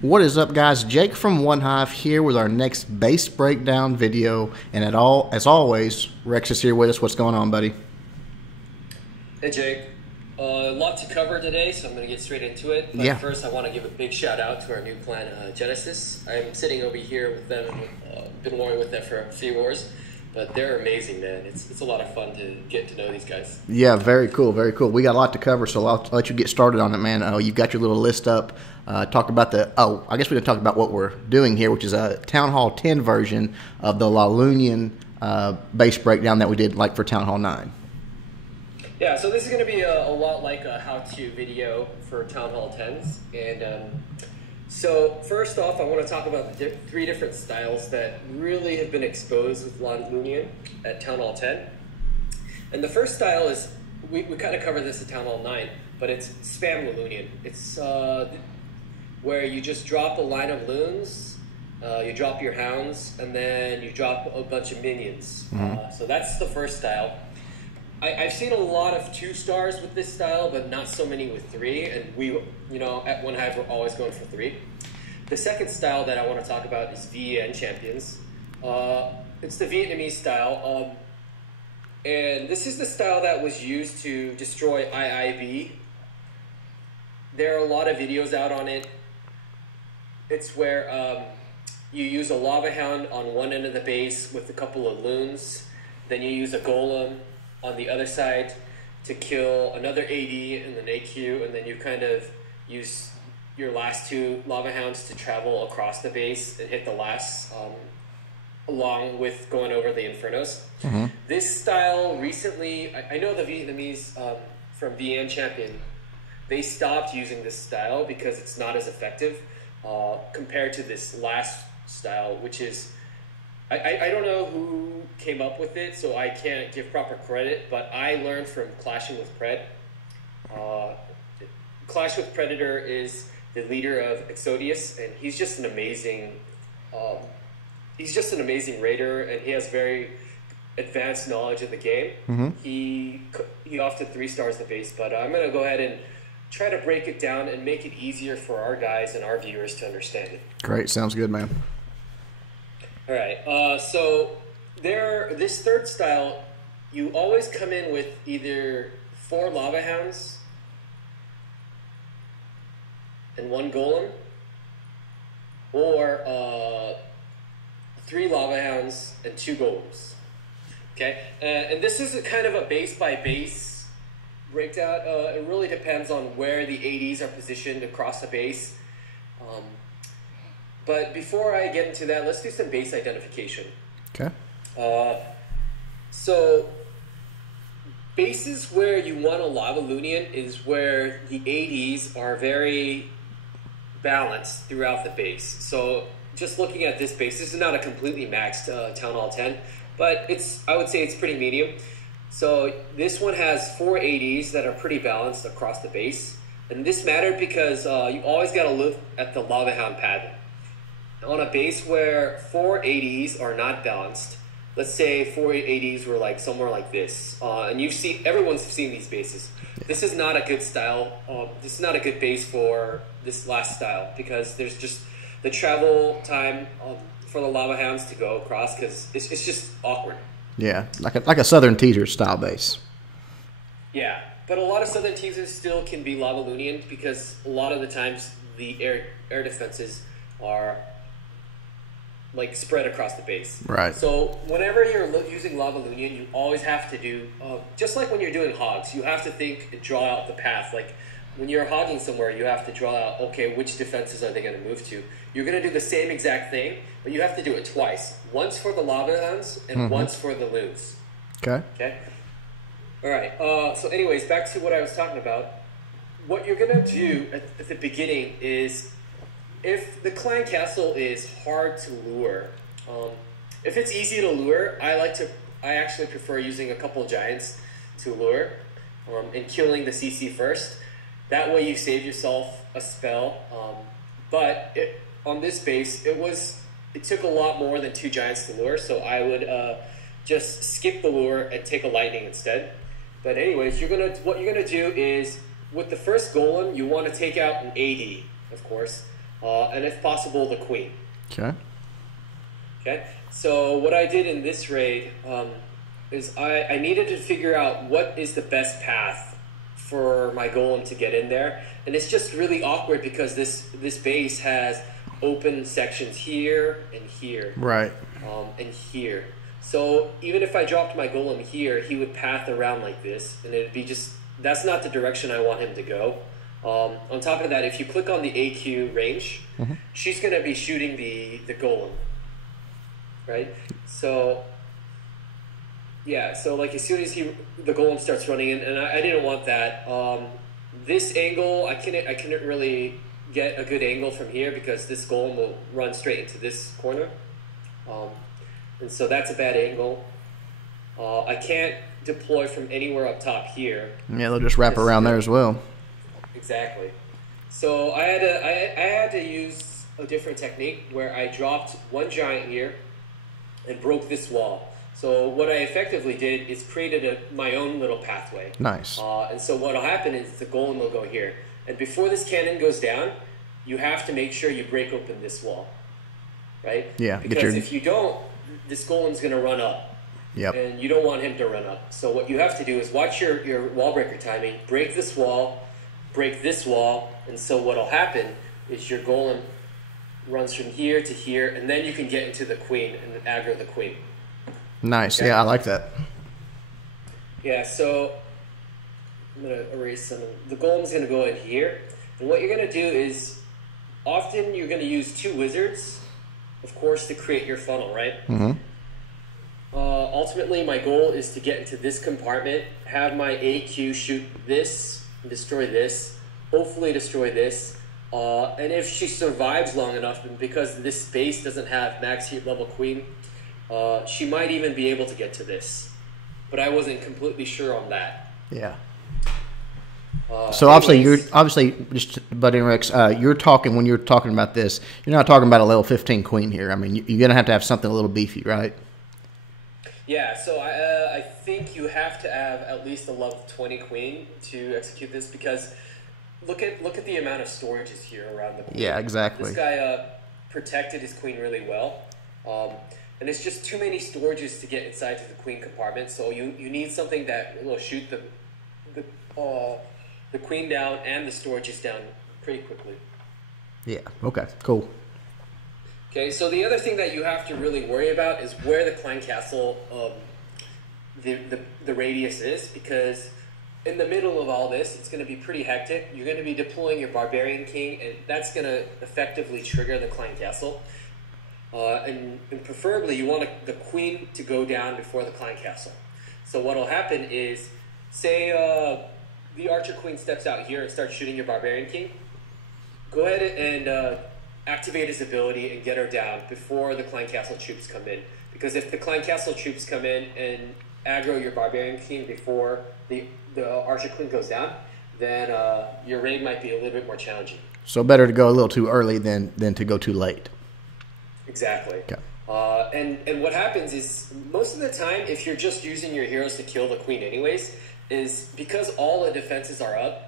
What is up, guys? Jake from One Hive here with our next base breakdown video, and as always, Rex is here with us. What's going on, buddy? Hey, Jake. A lot to cover today, so I'm going to get straight into it. But first, I want to give a big shout out to our new clan, Genesis. I'm sitting over here with them. Been warring with them for a few wars, but they're amazing, man. It's a lot of fun to get to know these guys. Yeah, very cool, very cool. We got a lot to cover, so I'll let you get started on it, man. You've got your little list up. Talk about I guess we're going to talk about what we're doing here, which is a Town Hall 10 version of the Lavaloonian base breakdown that we did like for Town Hall 9. Yeah, so this is going to be a lot like a how-to video for Town Hall 10s. And so first off, I want to talk about the three different styles that really have been exposed with Lavaloonian at Town Hall 10. And the first style is, we kind of covered this at Town Hall 9, but it's spam Lavaloonian. It's where you just drop a line of loons, you drop your hounds, and then you drop a bunch of minions. So that's the first style. I've seen a lot of 2-stars with this style, but not so many with 3. And we, at One Hive, we're always going for 3. The second style that I want to talk about is VN Champions. It's the Vietnamese style. And this is the style that was used to destroy IIV. There are a lot of videos out on it. It's where you use a lava hound on one end of the base with a couple of loons. Then you use a golem on the other side to kill another AD and an AQ, and then you kind of use your last 2 lava hounds to travel across the base and hit the last, along with going over the Infernos. This style recently, I know the Vietnamese from VN Champion, they stopped using this style because it's not as effective compared to this last style, which is, I don't know who came up with it, so I can't give proper credit, but I learned from Clashing with Pred. Clash with Predator is the leader of Exodius, and he's just an amazing raider, and he has very advanced knowledge of the game. He often 3-stars the base, but I'm going to go ahead and try to break it down and make it easier for our guys and our viewers to understand it. Great, sounds good, man. All right, so this third style, you always come in with either 4 lava hounds and 1 golem, or 3 lava hounds and 2 golems. Okay, and this is a kind of a base by base breakdown. It really depends on where the ADs are positioned across the base. But before I get into that, let's do some base identification. Okay. So bases where you want a Lavaloonian is where the ADs are very balanced throughout the base. So just looking at this base, this is not a completely maxed Town Hall 10, but I would say it's pretty medium. So this one has 4 ADs that are pretty balanced across the base. And this mattered because you always got to look at the lava hound pattern. On a base where 4 ADs are not balanced, let's say 4 ADs were like somewhere like this, and everyone's seen these bases. This is not a good style. This is not a good base for this last style because there's just the travel time for the lava hounds to go across because it's just awkward. Yeah, like a Southern Teaser style base. Yeah, but a lot of Southern Teasers still can be Lavaloonian because a lot of the times the air defenses are like spread across the base. Right. So whenever you're using Lavaloonian, you always have to do, just like when you're doing hogs, you have to think and draw out the path. Like when you're hogging somewhere, you have to draw out, okay, which defenses are they going to move to? You're going to do the same exact thing, but you have to do it twice. Once for the lava hounds and once for the loons. Okay. Okay. All right. So anyways, back to what I was talking about. What you're going to do at the beginning is, if the clan castle is hard to lure, if it's easy to lure, I actually prefer using a couple giants to lure and killing the CC first. That way you save yourself a spell. But on this base, it took a lot more than 2 giants to lure, so I would just skip the lure and take a lightning instead. But anyways, what you're gonna do is, with the first golem, you want to take out an AD, of course. and if possible, the queen. Okay. Okay, so what I did in this raid is I needed to figure out what is the best path for my golem to get in there. And it's just really awkward because this base has open sections here and here. Right. And here. So even if I dropped my golem here, he would path around like this, and it'd be just, that's not the direction I want him to go. On top of that, if you click on the AQ range, she's going to be shooting the golem. Right? So, yeah, so like as soon as the golem starts running in, and I didn't want that. This angle, I couldn't really get a good angle from here because this golem will run straight into this corner. And so that's a bad angle. I can't deploy from anywhere up top here. Yeah, they'll just wrap around there as well. Exactly. So I had to use a different technique where I dropped one giant here and broke this wall. So what I effectively did is created my own little pathway. Nice. And so what will happen is the golem will go here. And before this cannon goes down, you have to make sure you break open this wall. Right? Yeah. Because if you don't, this golem's going to run up. Yep. And you don't want him to run up. So what you have to do is watch your wall breaker timing, break this wall, break this wall, and so what will happen is your golem runs from here to here, and then you can get into the queen and aggro the queen. Nice. Okay? Yeah, I like that. Yeah, so I'm going to erase some. The golem's going to go in here, and what you're going to do is often you're going to use two wizards, of course, to create your funnel, right? Ultimately, my goal is to get into this compartment, have my AQ shoot this, destroy this, hopefully destroy this, and if she survives long enough, and because this space doesn't have max heat level queen, she might even be able to get to this. But I wasn't completely sure on that. Yeah. So obviously, just butting Rex, you're talking, when you're talking about this, you're not talking about a level 15 queen here. I mean, you're going to have something a little beefy, right? Yeah, so I think you have to have at least a level 20 queen to execute this, because look at the amount of storages here around the queen. Yeah, exactly. This guy protected his queen really well, and it's just too many storages to get inside to the queen compartment. So you need something that will shoot the queen down and the storages down pretty quickly. Yeah. Okay. Cool. Okay, so the other thing that you have to really worry about is where the clan castle, the radius is, because in the middle of all this, it's going to be pretty hectic. You're going to be deploying your barbarian king, and that's going to effectively trigger the clan castle. And preferably, you want the queen to go down before the clan castle. So what will happen is, say the archer queen steps out here and starts shooting your barbarian king. Go ahead and activate his ability and get her down before the clan castle troops come in. Because if the clan castle troops come in and aggro your barbarian king before the archer queen goes down, then your raid might be a little bit more challenging. So better to go a little too early than to go too late. Exactly. Okay. And what happens is, most of the time, if you're just using your heroes to kill the queen anyways, is because all the defenses are up,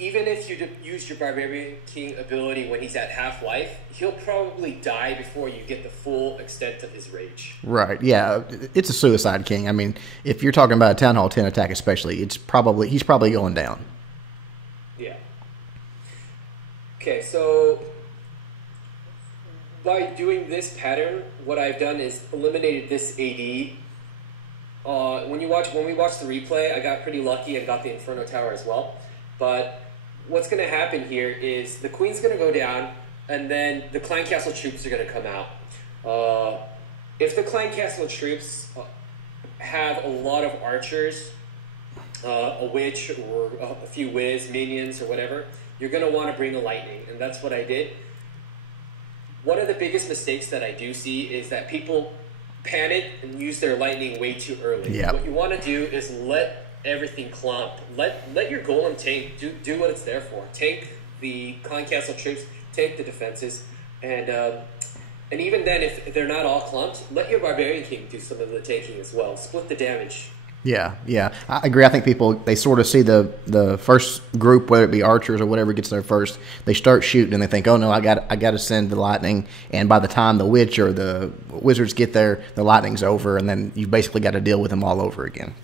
even if you use your Barbarian King ability when he's at half life, he'll probably die before you get the full extent of his rage. Right, yeah. It's a Suicide King. I mean, if you're talking about a Town Hall 10 attack especially, he's probably going down. Yeah. Okay, so by doing this pattern, what I've done is eliminated this AD. When we watched the replay, I got pretty lucky and got the Inferno Tower as well. But what's going to happen here is the queen's going to go down, and then the clan castle troops are going to come out. If the clan castle troops have a lot of archers, a witch, or a few whiz minions or whatever, you're going to want to bring the lightning, and that's what I did. One of the biggest mistakes that I do see is that people panic and use their lightning way too early. Yep. What you want to do is let everything clump. Let your golem tank, do what it's there for. Tank the clan castle troops, tank the defenses, and even then, if they're not all clumped, let your barbarian king do some of the tanking as well. Split the damage. Yeah, yeah, I agree. I think people, they sort of see the first group, whether it be archers or whatever gets there first, they start shooting and they think, oh no, I got to send the lightning, and by the time the witch or the wizards get there, the lightning's over, and then you basically got to deal with them all over again.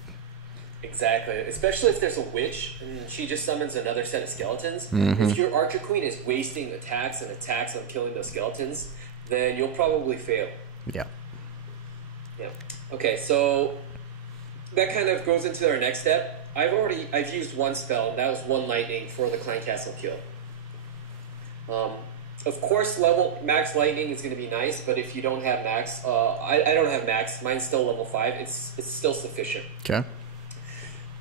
Exactly, especially if there's a witch and she just summons another set of skeletons. Mm-hmm. If your archer queen is wasting attacks and attacks on killing those skeletons, then you'll probably fail. Yeah. Yeah. Okay, so that kind of goes into our next step. I've used one spell, and that was one lightning for the clan castle kill. Of course, max lightning is going to be nice, but if you don't have max, I don't have max. Mine's still level 5. It's still sufficient. Okay.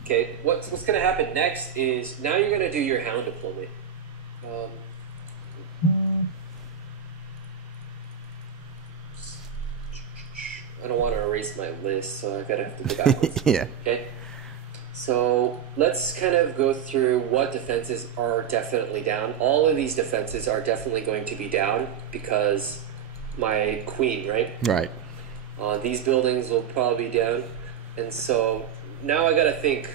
Okay, what's going to happen next is now you're going to do your hound deployment. I don't want to erase my list, so I've got to have to go backwards. Yeah. Okay. So let's kind of go through what defenses are definitely down. All of these defenses are definitely going to be down because my queen, right? Right. These buildings will probably be down, and so now I got to think,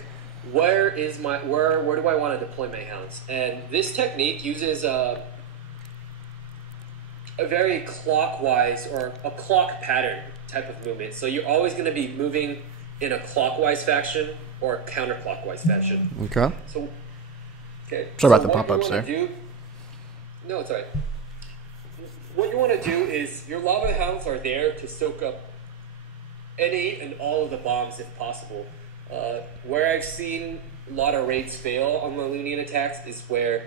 where do I want to deploy my hounds? And this technique uses a very clockwise or a clock pattern type of movement. So you're always going to be moving in a clockwise fashion or a counterclockwise fashion. Okay. Okay. Sorry about the pop-ups there. No, it's all right. What you want to do is your lava hounds are there to soak up any and all of the bombs if possible. Where I've seen a lot of raids fail on Lavaloonian attacks is where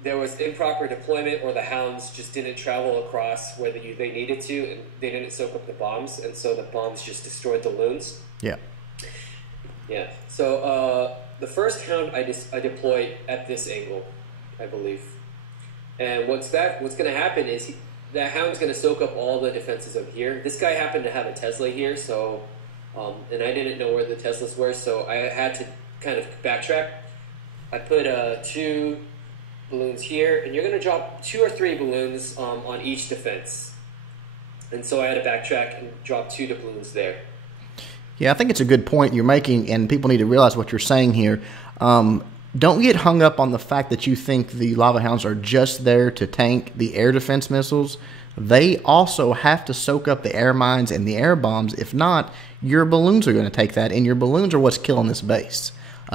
there was improper deployment or the hounds just didn't travel across where they needed to, and they didn't soak up the bombs, and so the bombs just destroyed the loons. Yeah. Yeah. So the first hound I deploy at this angle, I believe. And what's going to happen is the hound's going to soak up all the defenses over here. This guy happened to have a Tesla here, so and I didn't know where the Teslas were, so I had to kind of backtrack. I put 2 balloons here, and you're going to drop 2 or 3 balloons on each defense. And so I had to backtrack and drop 2 balloons there. Yeah, I think it's a good point you're making, and people need to realize what you're saying here. Don't get hung up on the fact that you think the lava hounds are just there to tank the air defense missiles. They also have to soak up the air mines and the air bombs. If not, your balloons are going to take that, and your balloons are what's killing this base.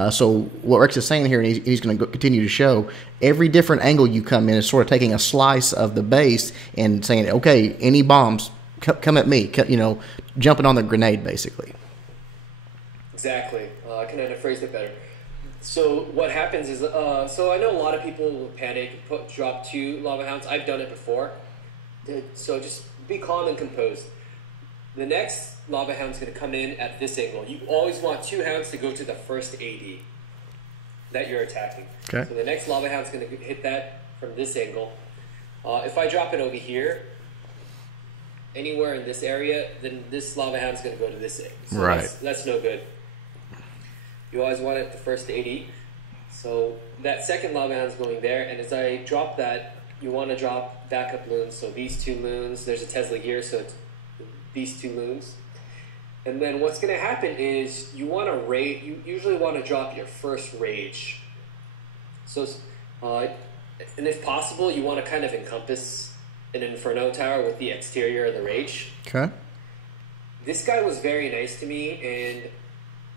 So what Rex is saying here, and he's going to continue to show, every different angle you come in is sort of taking a slice of the base and saying, okay, any bombs, come at me, jumping on the grenade, basically. Exactly. I couldn't have phrased it better. So what happens is, so I know a lot of people will panic and drop 2 lava hounds. I've done it before. So just be calm and composed. The next lava hound's going to come in at this angle. You always want 2 hounds to go to the first AD that you're attacking. Okay. So the next lava hound's going to hit that from this angle. If I drop it over here, anywhere in this area, then this lava hound's going to go to this angle. So right. That's no good. You always want it at the first AD. So that second lava hound's going there, and as I drop that, you want to drop backup loons. So these 2 loons, there's a Tesla here, so it's these 2 loons. And then what's going to happen is you usually want to drop your first rage. So, and if possible, you want to kind of encompass an Inferno tower with the exterior of the rage. Okay. This guy was very nice to me, and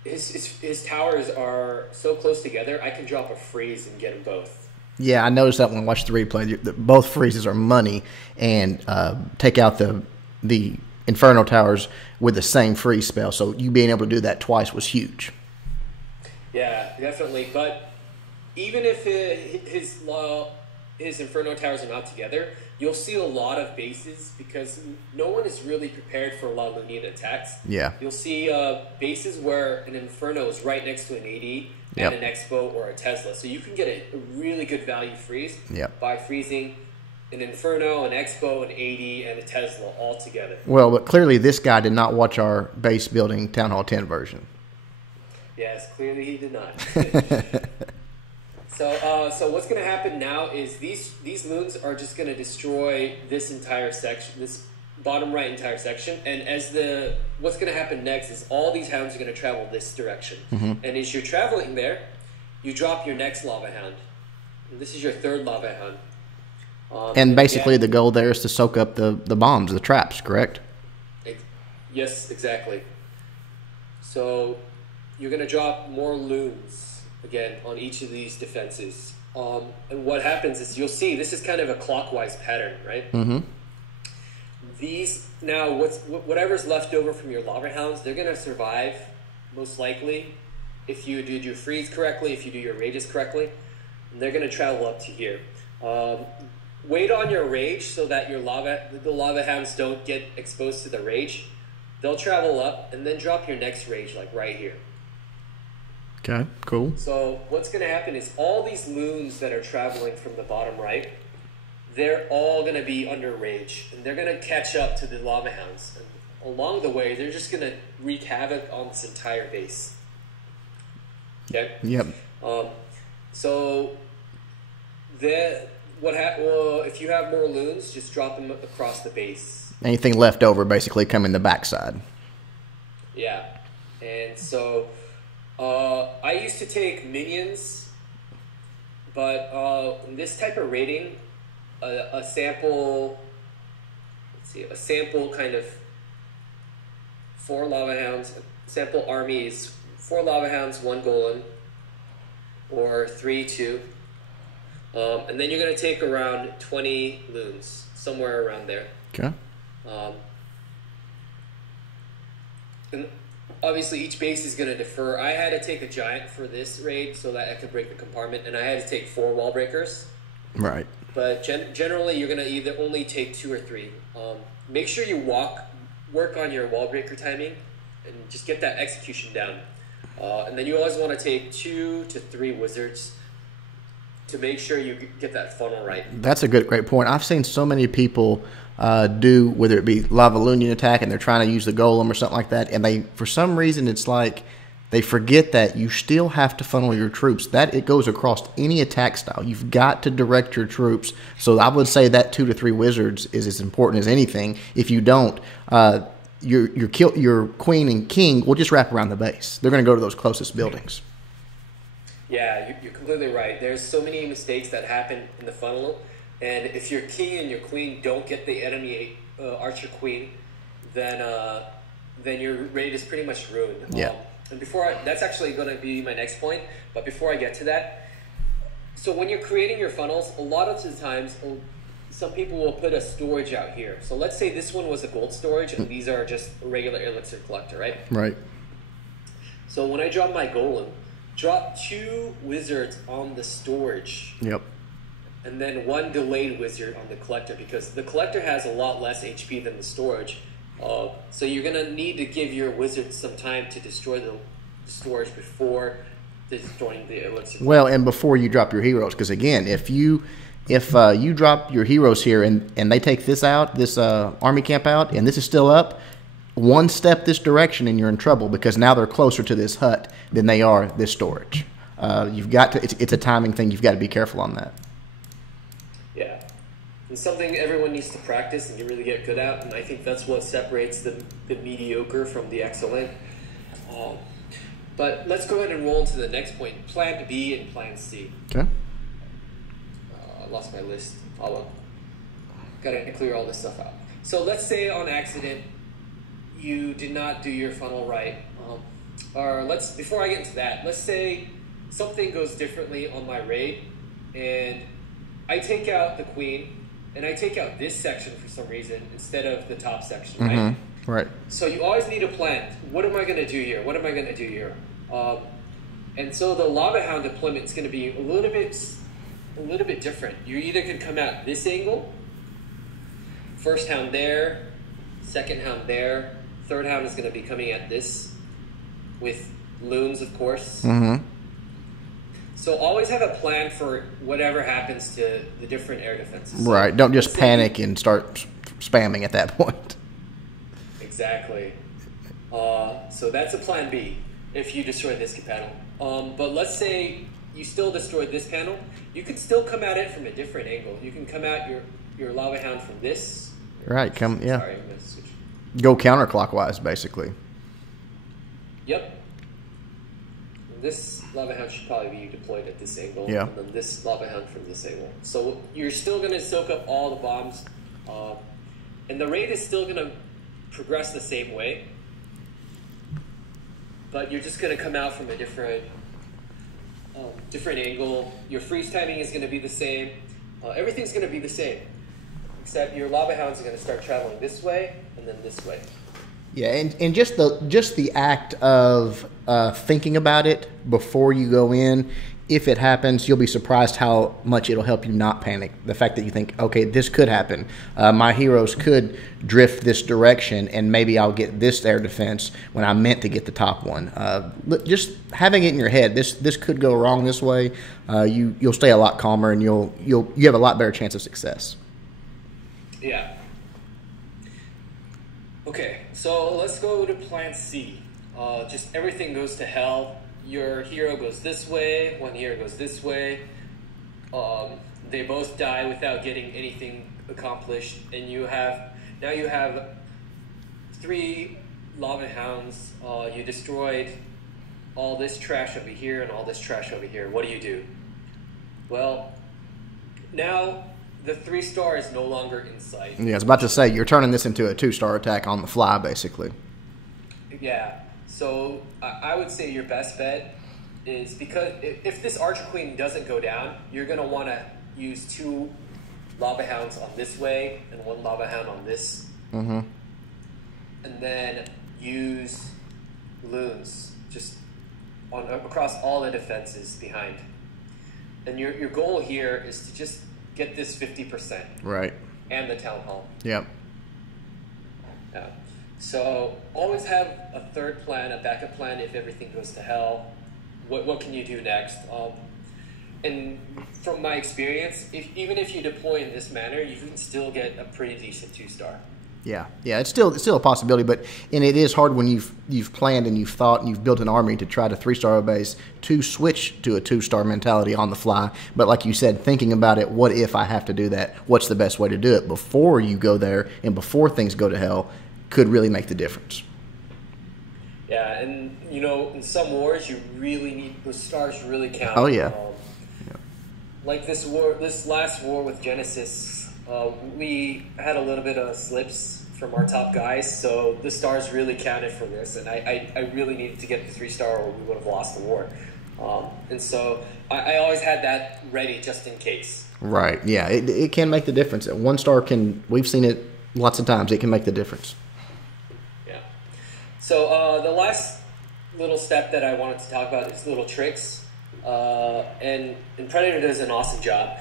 his towers are so close together, I can drop a freeze and get them both. Yeah, I noticed that when I watched the replay. Both freezes are money, and take out the Inferno towers with the same freeze spell. So you being able to do that twice was huge. Yeah, definitely. But even if his Inferno towers are not together, you'll see a lot of bases because no one is really prepared for Lavaloonian attacks. Yeah. You'll see bases where an Inferno is right next to an AD and an Expo or a Tesla. So you can get a really good value freeze by freezing an Inferno, an Expo, an 80, and a Tesla all together. Well, but clearly this guy did not watch our base building Town Hall 10 version. Yes, clearly he did not. So what's going to happen now is these loons are just going to destroy this entire section, this bottom right entire section. And as what's going to happen next is all these hounds are going to travel this direction. And as you're traveling there, you drop your next lava hound. And this is your third lava hound. And basically the goal there is to soak up the bombs, the traps, correct? Yes, exactly. So you're going to drop more loons, again, on each of these defenses. And what happens is you'll see this is kind of a clockwise pattern, right? These, now, whatever's left over from your lava hounds, they're going to survive, most likely, if you did your freeze correctly, if you do your rages correctly. And they're going to travel up to here. Wait on your rage so that the lava hounds don't get exposed to the rage. They'll travel up and then drop your next rage, like right here. Okay, cool. So what's going to happen is all these loons that are traveling from the bottom right, they're all going to be under rage. And they're going to catch up to the lava hounds. And along the way, they're just going to wreak havoc on this entire base. Okay? Yep. So if you have more loons, just drop them across the base. Anything left over basically come in the backside. Yeah. And so I used to take minions, but in this type of rating, a sample kind of 4 lava hounds, sample army is 4 lava hounds, 1 golem, or 3, 2. And then you're going to take around 20 loons, somewhere around there. Okay. And obviously each base is going to differ. I had to take a giant for this raid so that I could break the compartment, and I had to take 4 wall breakers. Right. But generally you're going to either only take 2 or 3. Make sure you work on your wall breaker timing and just get that execution down. And then you always want to take 2 to 3 wizards to make sure you get that funnel right. That's a great point. I've seen so many people do, whether it be Lavaloonian attack and they're trying to use the golem or something like that, and they, for some reason, it's like they forget that you still have to funnel your troops. That it goes across any attack style. You've got to direct your troops. So I would say that 2 to 3 wizards is as important as anything. If you don't, your queen and king will just wrap around the base. They're going to go to those closest buildings. Yeah, you're completely right. There's so many mistakes that happen in the funnel, and if your king and your queen don't get the enemy archer queen, then your raid is pretty much ruined. Yeah. And that's actually going to be my next point. But before I get to that, so when you're creating your funnels, a lot of the times, some people will put a storage out here. So let's say this one was a gold storage, and these are just a regular elixir collector, right? Right. So when I drop my golem, drop 2 wizards on the storage. Yep. And then 1 delayed wizard on the collector, because the collector has a lot less HP than the storage. So you're going to need to give your wizard some time to destroy the storage before destroying the elixir. Well, and before you drop your heroes, because again, if you drop your heroes here and they take this out, this army camp out, and this is still up, 1 step this direction and you're in trouble, because now they're closer to this hut than they are this storage. You've got to. It's a timing thing. You've got to be careful on that. Yeah, it's something everyone needs to practice and you really get good at, and I think that's what separates the mediocre from the excellent. But let's go ahead and roll into the next point: Plan B and Plan C. Okay. I lost my list. Gotta clear all this stuff out. So let's say on accident you did not do your funnel right. Before I get into that, let's say something goes differently on my raid, and I take out the queen, and I take out this section for some reason instead of the top section, right? Right. So you always need a plan. What am I going to do here? What am I going to do here? And so the lava hound deployment is going to be a little bit different. You either can come out this angle, first hound there, second hound there, third hound is going to be coming at this with loons, of course. So always have a plan for whatever happens to the different air defenses. Right. Don't just panic and start spamming at that point. Exactly. So that's a plan B if you destroy this panel. But let's say you still destroyed this panel. You could still come at it from a different angle. You can come at your lava hound from this Right. Yeah. Sorry, I'm gonna switch. Go counterclockwise, basically. Yep. This lava hound should probably be deployed at this angle. Yeah. And then this lava hound from this angle. So you're still going to soak up all the bombs. And the rate is still going to progress the same way. But you're just going to come out from a different angle. Your freeze timing is going to be the same. Everything's going to be the same. Except your lava hounds are going to start traveling this way and then this way. Yeah, and just the act of thinking about it before you go in, if it happens, you'll be surprised how much it'll help you not panic. The fact that you think, okay, this could happen. My heroes could drift this direction, and maybe I'll get this air defense when I meant to get the top one. Just having it in your head, this could go wrong this way. You'll stay a lot calmer, and you have a lot better chance of success. Yeah. Okay, so let's go to plan C. Just everything goes to hell. Your hero goes this way, one hero goes this way. They both die without getting anything accomplished, and you have 3 lava hounds. You destroyed all this trash over here and all this trash over here. What do? Well, now the 3-star is no longer in sight. Yeah, I was about to say, you're turning this into a 2-star attack on the fly, basically. Yeah, so I would say your best bet is, because if this Archer Queen doesn't go down, you're going to want to use 2 lava hounds on this way and 1 lava hound on this. Mm-hmm. And then use loons just across all the defenses behind. And your goal here is to just get this 50%. Right. And the town hall. Yep. Yeah. So always have a third plan, a backup plan if everything goes to hell. What can you do next? And from my experience, even if you deploy in this manner, you can still get a pretty decent 2-star. Yeah, it's still a possibility, and it is hard when you've planned and you've thought and you've built an army to try to 3-star base to switch to a 2-star mentality on the fly. But like you said, thinking about it, what if I have to do that? What's the best way to do it before you go there and before things go to hell could really make the difference. Yeah, and in some wars, you really need those stars to really count. Oh yeah. Like this last war with Genesis, we had a little bit of slips from our top guys, so the stars really counted for this, and I really needed to get the 3-star or we would have lost the war. And so I always had that ready just in case. Right, yeah, it can make the difference. 1-star we've seen it lots of times, it can make the difference. Yeah. So the last little step that I wanted to talk about is little tricks. And Predator does an awesome job.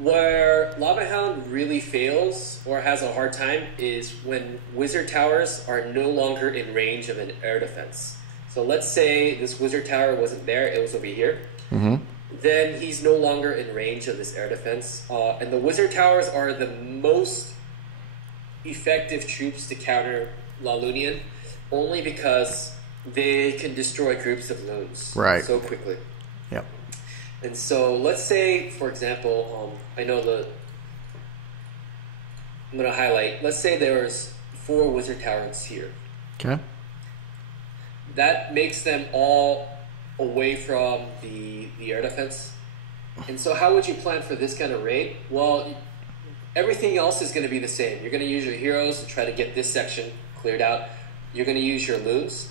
Where Lava Hound really fails or has a hard time is when Wizard Towers are no longer in range of an air defense. So let's say this Wizard Tower wasn't there, it was over here. Mm-hmm. Then he's no longer in range of this air defense. And the Wizard Towers are the most effective troops to counter Laloonian, only because they can destroy groups of loons so quickly. Yep. And so let's say, for example, I'm going to highlight, let's say there's 4 Wizard Towers here. Okay. That makes them all away from the air defense. And so how would you plan for this kind of raid? Well, everything else is going to be the same. You're going to use your heroes to try to get this section cleared out. You're going to use your loons.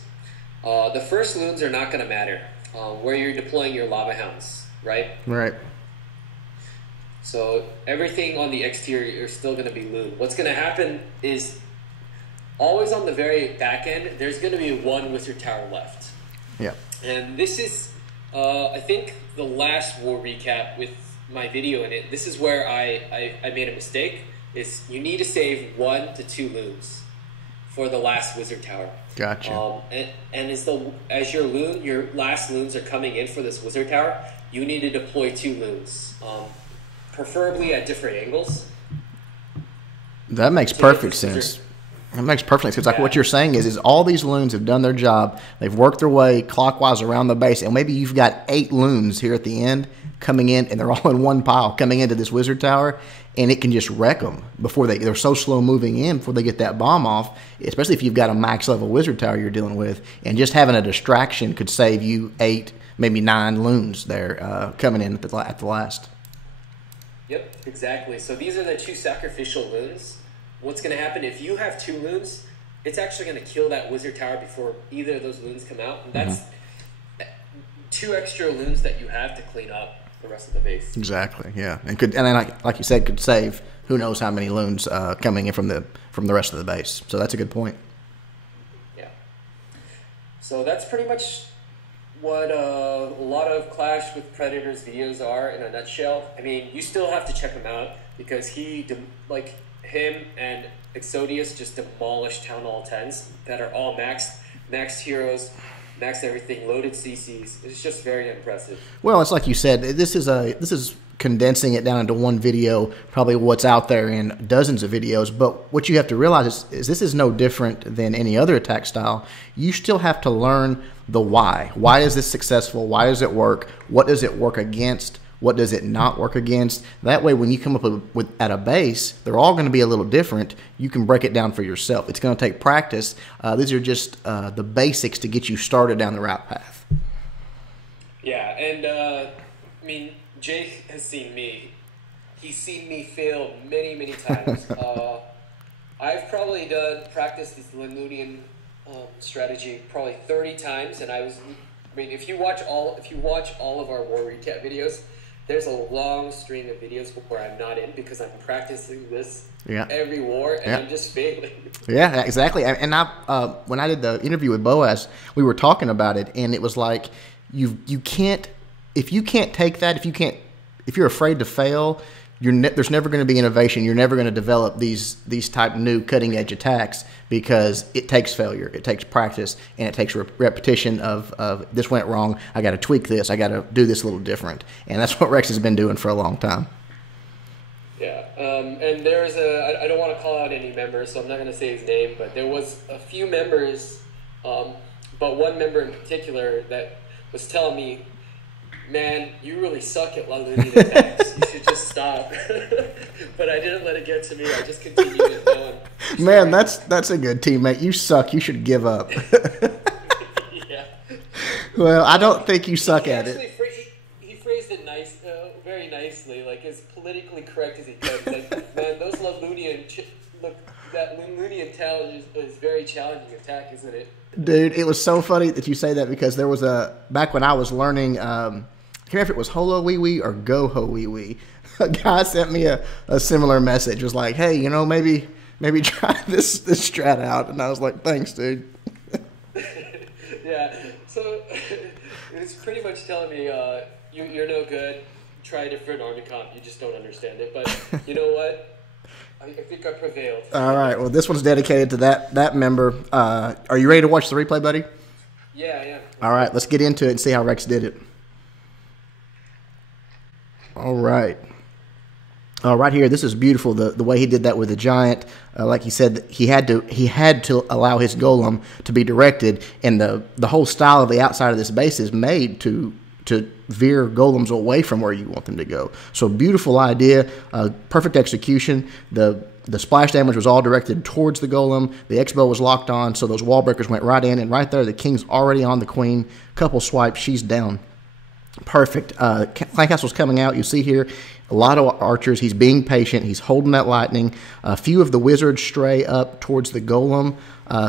The first loons are not going to matter, where you're deploying your lava hounds. Right? Right. So everything on the exterior is still going to be loon. What's going to happen is always on the very back end, there's going to be 1 Wizard Tower left. Yeah. And this is, I think, the last war recap with my video in it. This is where I made a mistake. Is you need to save 1 to 2 loons for the last Wizard Tower. Gotcha. And as your last loons are coming in for this Wizard Tower, you need to deploy 2 loons, preferably at different angles. That makes perfect sense. That makes perfect sense. Like what you're saying is all these loons have done their job. They've worked their way clockwise around the base, and maybe you've got 8 loons here at the end coming in, and they're all in one pile coming into this Wizard Tower. and it can just wreck them before they're so slow moving in before they get that bomb off, especially if you've got a max level wizard tower you're dealing with. And just having a distraction could save you 8, maybe 9 loons there coming in at the last. Yep, exactly. So these are the 2 sacrificial loons. What's going to happen if you have 2 loons, it's actually going to kill that wizard tower before either of those loons come out. And that's 2 extra loons that you have to clean up the rest of the base. Exactly, yeah. And then like you said, could save who knows how many loons coming in from the rest of the base. So that's a good point. Yeah. So that's pretty much what a lot of Clash with Predators videos are in a nutshell. I mean, you still have to check him out because him and Exodius just demolished Town Hall 10s that are all maxed heroes, maxed everything, loaded CCs. It's just very impressive. Well, it's like you said, this is condensing it down into one video, probably what's out there in dozens of videos. But what you have to realize is this is no different than any other attack style. You still have to learn the why. Why is this successful? Why does it work? What does it work against? What does it not work against? That way, when you come up with at a base, they're all going to be a little different. You can break it down for yourself. It's going to take practice. These are just the basics to get you started down the right path. Yeah, and I mean, Jake has seen me. He's seen me fail many, many times. I've probably practiced this laloonian strategy probably 30 times, and if you watch all of our war recap videos, there's a long string of videos where I'm not in because I'm practicing this every war and I'm just failing. Yeah, exactly. And when I did the interview with Boaz, we were talking about it, and it was like you can't, if you can't take that, if you're afraid to fail, there's never going to be innovation. You're never going to develop these type new cutting edge attacks because it takes failure, it takes practice, and it takes repetition of this went wrong. I got to tweak this. I got to do this a little different, and that's what Rex has been doing for a long time. Yeah, and there's I don't want to call out any members, so I'm not going to say his name, but there was a few members, but one member in particular that was telling me, man, you really suck at laloonian attacks. You should just stop. But I didn't let it get to me. I just continued it going. Man, that's a good teammate. You suck. You should give up. Yeah. Well, I don't think you suck at it. He phrased it very nicely, like as politically correct as he could. Like, man, those that laloonian talent is very challenging attack, isn't it? Dude, it was so funny that you say that because there was back when I was learning, I can't remember if it was Holo Wee Wee or Go Ho Wee Wee. A guy sent me a similar message. It was like, hey, maybe try this strat out. And I was like, thanks, dude. Yeah, so it's pretty much telling me you're no good. Try a different army comp. You just don't understand it. But you know what? I think I prevailed. All right. Well, this one's dedicated to that member. Are you ready to watch the replay, buddy? Yeah. All right. Let's get into it and see how Rex did it. All right. Right here, this is beautiful. The way he did that with the giant, like he said, he had to allow his golem to be directed, and the whole style of the outside of this base is made to veer golems away from where you want them to go. So beautiful idea, perfect execution. The splash damage was all directed towards the golem. The X-bow was locked on, so those wall breakers went right in, and right there the king's already on the queen. Couple swipes, she's down. Perfect. Clan Castle's coming out. You see here a lot of archers. He's being patient. He's holding that lightning. A few of the wizards stray up towards the golem.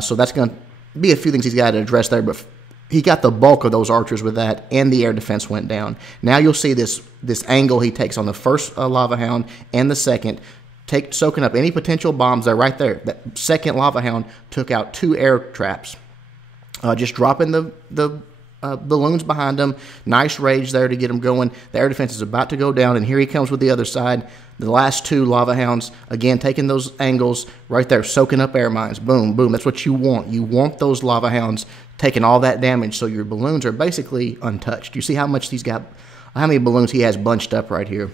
So that's going to be a few things he's got to address there, but he got the bulk of those archers with that, and the air defense went down. Now you'll see this angle he takes on the first Lava Hound and the second, soaking up any potential bombs there right there. That second Lava Hound took out 2 air traps. Just dropping the balloons behind him. Nice rage there to get him going. The air defense is about to go down, and here he comes with the other side. The last 2 Lava Hounds, again, taking those angles right there, soaking up air mines. Boom, boom. That's what you want. You want those Lava Hounds taking all that damage so your balloons are basically untouched. You see how many balloons he has bunched up right here.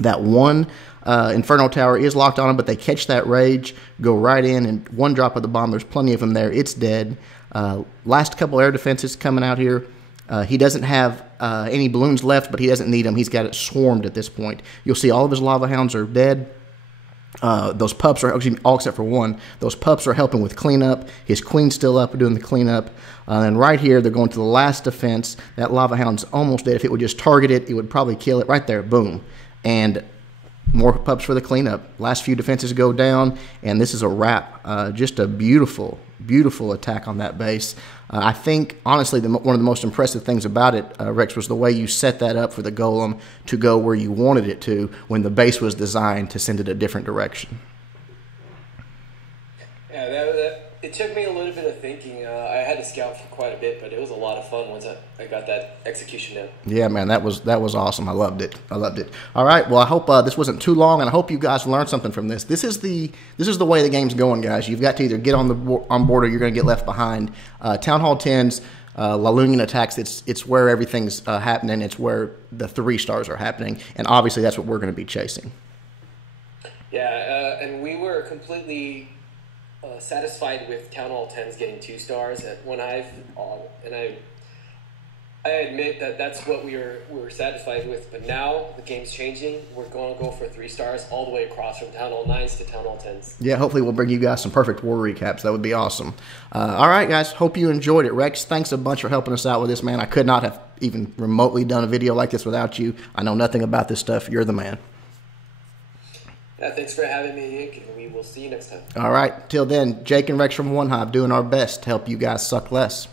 That one Inferno Tower is locked on him, but they catch that rage, go right in, and one drop of the bomb, there's plenty of them there. It's dead. Last couple air defenses coming out here. He doesn't have any balloons left, but he doesn't need them. He's got it swarmed at this point. You'll see all of his lava hounds are dead. Those pups are, actually, all except for one, those pups are helping with cleanup. His queen's still up doing the cleanup. And right here, they're going to the last defense. That lava hound's almost dead. If it would just target it, it would probably kill it right there. Boom. And more pups for the cleanup. Last few defenses go down, and this is a wrap. Just a beautiful, beautiful attack on that base. I think, honestly, one of the most impressive things about it, Rex, was the way you set that up for the golem to go where you wanted it to when the base was designed to send it a different direction. Yeah, it took me a little bit of thinking. I had to scout for quite a bit, but it was a lot of fun once I got that execution down. Yeah, man, that was awesome. I loved it. All right, well, I hope this wasn't too long, and I hope you guys learned something from this. This is the way the game's going, guys. You've got to either get on board or you're going to get left behind. Town Hall 10's Lavaloonian attacks. It's where everything's happening. It's where the 3 stars are happening, and obviously that's what we're going to be chasing. Yeah, and we were completely satisfied with Town Hall 10's getting 2 stars at one hive, and I admit that that's what we were satisfied with. But now the game's changing. We're going to go for 3 stars all the way across from Town Hall 9s to Town Hall 10s. Yeah, hopefully we'll bring you guys some perfect war recaps. That would be awesome. All right, guys. Hope you enjoyed it. Rex, thanks a bunch for helping us out with this, man. I could not have even remotely done a video like this without you. I know nothing about this stuff. You're the man. Yeah, thanks for having me, Nick, and we will see you next time. All right. Till then, Jake and Rex from One Hive doing our best to help you guys suck less.